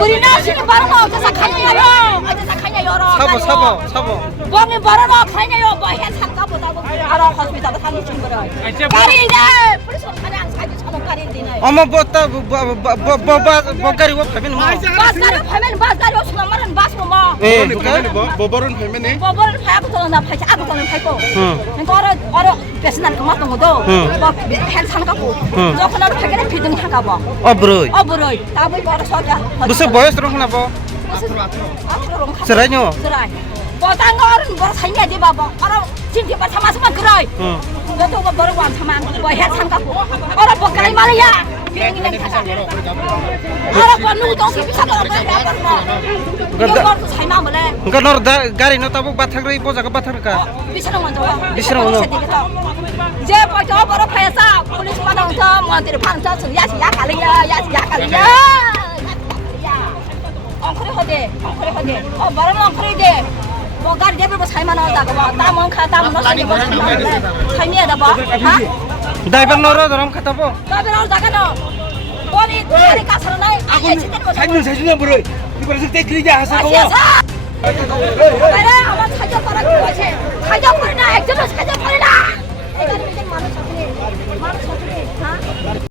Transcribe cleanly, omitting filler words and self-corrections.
우리는 지금 바로 어디서 가냐요? 어디서 가냐요? 사보. 뭐니 바로 가냐요? 뭐 해산가 보다고 알아 호스피탈 사는 친구를. 가리네. 벌써 그냥 사기 처먹 가리네. 어머 버가리 워 파면 뭐 바스가리 파면 바스가리 없으면 말은 바스고 뭐. 예 버버는 팔면에 뭐를 파고도 나 팔지 아고도는 팔고. 그러니까 배스난 그만던 것도 뭐 해산가고. 저 하나로 팔게 비등 하가 봐. 어브로이 답을 걸어 서자. 무슨 보여스러 하나 봐 앞으로 세라뇨 serai. Potang orang baru saya di bawah orang cinta sama-sama gerai. Betul baru wan sama buat head sama aku. Orang bukan Malaysia. Orang penuh dong bisa kalau berapa no. Dia baru saya mau boleh. enggak nor gari no tabuk bathak rei poja ka bathak ka Bisa dong jawab. Bisa dong. Je jawab baru payasa polis pada untuk mentir pangsa ya kali ya. 엉크리 허대. 바로 엉크리 돼. 뭐 가리 대불 뭐 살만 하다가 뭐 땀은 땀은 넣으니 뭐 살미에다 뭐. driver noro doram khata bo 나도 나가노. 머리 가서 나 살면 사주냐 뭐래 이거 그래서 때 그리자 하세요 그래 한번 찾아봐라 그거지.